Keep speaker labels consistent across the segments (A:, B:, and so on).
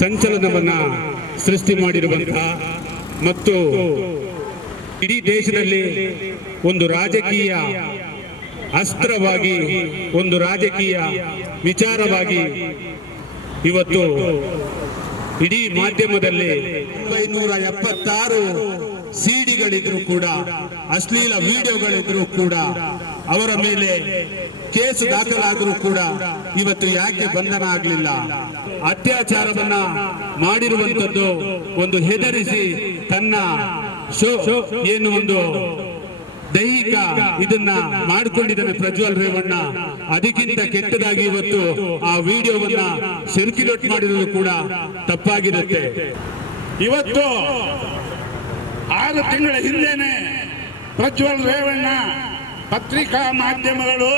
A: ಸಂಚಲನವನ್ನ ಸೃಷ್ಟಿ ಮಾಡಿರುವಂತಹ ಮತ್ತು ಇಡೀ ದೇಶದಲ್ಲಿ ಒಂದು ರಾಜಕೀಯ ಅಸ್ತ್ರವಾಗಿ, ಒಂದು ರಾಜಕೀಯ ವಿಚಾರವಾಗಿ ಇವತ್ತು ಇಡೀ ಮಾಧ್ಯಮದಲ್ಲಿ ಒಂಬೈನೂರ ಎಪ್ಪತ್ತಾರು ಸಿಡಿಗಳಿದ್ರು ಕೂಡ, ಅಶ್ಲೀಲ ವಿಡಿಯೋಗಳಿದ್ರು ಕೂಡ, ಅವರ ಮೇಲೆ ಕೇಸು ದಾಖಲಾದರೂ ಕೂಡ ಇವತ್ತು ಯಾಕೆ ಬಂಧನ ಆಗಲಿಲ್ಲ ಅತ್ಯಾಚಾರವನ್ನ ಮಾಡಿರುವಂತದ್ದು ಒಂದು ಹೆದರಿಸಿ ತನ್ನ ಶೋ, ಏನು ಒಂದು ದೈಹಿಕ ಇದನ್ನ ಮಾಡಿಕೊಂಡಿದ್ದಾನೆ ಪ್ರಜ್ವಲ್ ರೇವಣ್ಣ. ಅದಕ್ಕಿಂತ ಕೆಟ್ಟದಾಗಿ ಇವತ್ತು ಆ ವಿಡಿಯೋವನ್ನ ಸರ್ಕ್ಯುಲೇಟ್ ಮಾಡಿರೋದು ಕೂಡ ತಪ್ಪಾಗಿರುತ್ತೆ.
B: ಇವತ್ತು ಆರು ತಿಂಗಳ ಹಿಂದೆನೆ ಪ್ರಜ್ವಲ್ ರೇವಣ್ಣ ಪತ್ರಿಕಾ ಮಾಧ್ಯಮಗಳು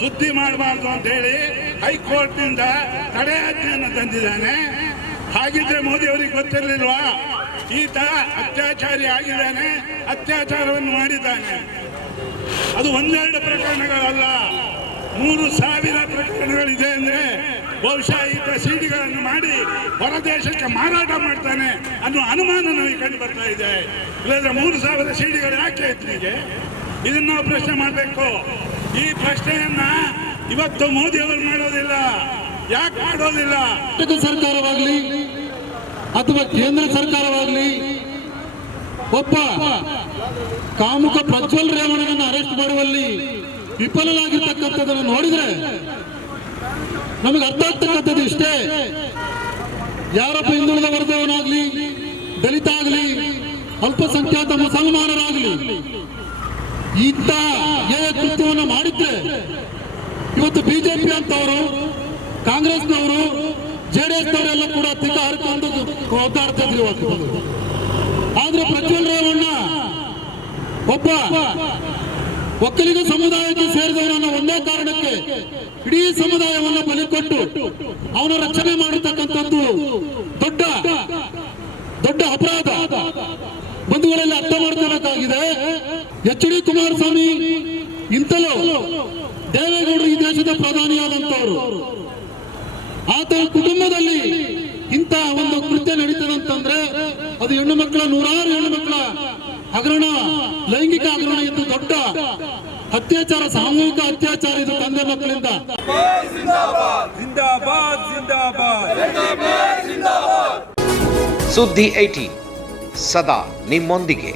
B: ಸುದ್ದಿ ಮಾಡಬಾರ್ದು ಅಂತ ಹೇಳಿ ಹೈಕೋರ್ಟ್ನಿಂದ ತಡೆಯಾಜ್ಞೆಯನ್ನು ತಂದಿದ್ದಾನೆ. ಹಾಗಿದ್ರೆ ಮೋದಿ ಅವರಿಗೆ ಗೊತ್ತಿರಲಿಲ್ವಾ? ಈತ ಅತ್ಯಾಚಾರಿ ಆಗಿದ್ದಾನೆ, ಅತ್ಯಾಚಾರವನ್ನು ಮಾಡಿದ್ದಾನೆ. ಅದು ಒಂದೆರಡು ಪ್ರಕರಣಗಳಲ್ಲ, ಮೂರು ಸಾವಿರ ಪ್ರಕರಣಗಳಿದೆ ಅಂದ್ರೆ ಬಹುಶಃ ಈತ ಸೀಡಿಗಳನ್ನು ಮಾಡಿ ಹೊರದೇಶಕ್ಕೆ ಮಾರಾಟ ಮಾಡ್ತಾನೆ ಅನ್ನೋ ಅನುಮಾನ ನಮಗೆ ಕಂಡು ಬರ್ತಾ ಇದೆ. ಇಲ್ಲದ್ರೆ ಮೂರು ಸಾವಿರ ಸೀಡಿಗಳು ಯಾಕೆ ಇತ್ತೀಗೆ ಇದನ್ನ ಪ್ರಶ್ನೆ ಮಾಡಬೇಕು. ಈ ಪ್ರಶ್ನೆಯನ್ನ ಇವತ್ತು ಮೋದಿ ಅವರು ಮಾಡೋದಿಲ್ಲ. ಯಾಕೆ ಮಾಡೋದಿಲ್ಲ?
C: ಸರ್ಕಾರವಾಗಲಿ ಅಥವಾ ಕೇಂದ್ರ ಸರ್ಕಾರವಾಗಲಿ ಒಬ್ಬ ಕಾಮುಕ ಪ್ರಜ್ವಲ್ ರೇವಣ್ಣನನ್ನು ಅರೆಸ್ಟ್ ಮಾಡುವಲ್ಲಿ ವಿಫಲರಾಗಿರ್ತಕ್ಕಂಥದ್ದನ್ನು ನೋಡಿದ್ರೆ ನಮಗೆ ಅರ್ಥ ಆಗ್ತಕ್ಕಂಥದ್ದು ಇಷ್ಟೇ. ಯಾರೊಬ್ಬ ಹಿಂದುಳಿದ ವರ್ಗವನಾಗ್ಲಿ ದಲಿತ ಆಗಲಿ ಅಲ್ಪಸಂಖ್ಯಾತ ಮುಸಲ್ಮಾನರಾಗಲಿ ಇಂಥ ಕೃತ್ಯವನ್ನು ಮಾಡಿದ್ರೆ ಇವತ್ತು ಬಿಜೆಪಿ ಅಂತವರು, ಕಾಂಗ್ರೆಸ್ನವರು ನವರೆಲ್ಲ ಕೂಡ ತಿಕ್ಕ ಹರ್ಕೊಂಡು ಒದ್ದಾಡ್ತಾ ಇವತ್ತು. ಆದ್ರೆ ಪ್ರಜ್ವಲ್ ರೇವಣ್ಣ ಒಬ್ಬ ಒಕ್ಕಲಿಗ ಸಮುದಾಯಕ್ಕೆ ಸೇರಿದವರನ್ನ ಒಂದೇ ಕಾರಣಕ್ಕೆ ಇಡೀ ಸಮುದಾಯವನ್ನ ಬಲಿ ಕೊಟ್ಟು ಅವನ ರಕ್ಷಣೆ ಮಾಡತಕ್ಕಂಥದ್ದು ದೊಡ್ಡ ದೊಡ್ಡ ಅಪರಾಧ. ಬಂಧುಗಳಲ್ಲಿ ಅರ್ಥ ಮಾಡ್ಕೋಬೇಕಾಗಿದೆ ಎಚ್ ಡಿ ಕುಮಾರಸ್ವಾಮಿ ಇಂತಲೂ ದೇವೇಗೌಡರು ಈ ದೇಶದ ಪ್ರಧಾನಿಯಾದಂತವರು ಆತ ಕುಟುಂಬದಲ್ಲಿ ಇಂತಹ ಒಂದು ಕೃತ್ಯ ನಡೀತದಂತಂದ್ರೆ ಅದು ಹೆಣ್ಣು ಮಕ್ಕಳ ನೂರಾರು ಹೆಣ್ಣು ಮಕ್ಕಳ ಹಗರಣ ಲೈಂಗಿಕ ಹಗರಣ ಇದು ದೊಡ್ಡ ಅತ್ಯಾಚಾರ ಸಾಮೂಹಿಕ ಅತ್ಯಾಚಾರ ಇದು ತಂದೆ ಮಕ್ಕಳಿಂದ.
D: ಸುದ್ದಿ ಐಟಿ ಸದಾ ನಿಮ್ಮೊಂದಿಗೆ.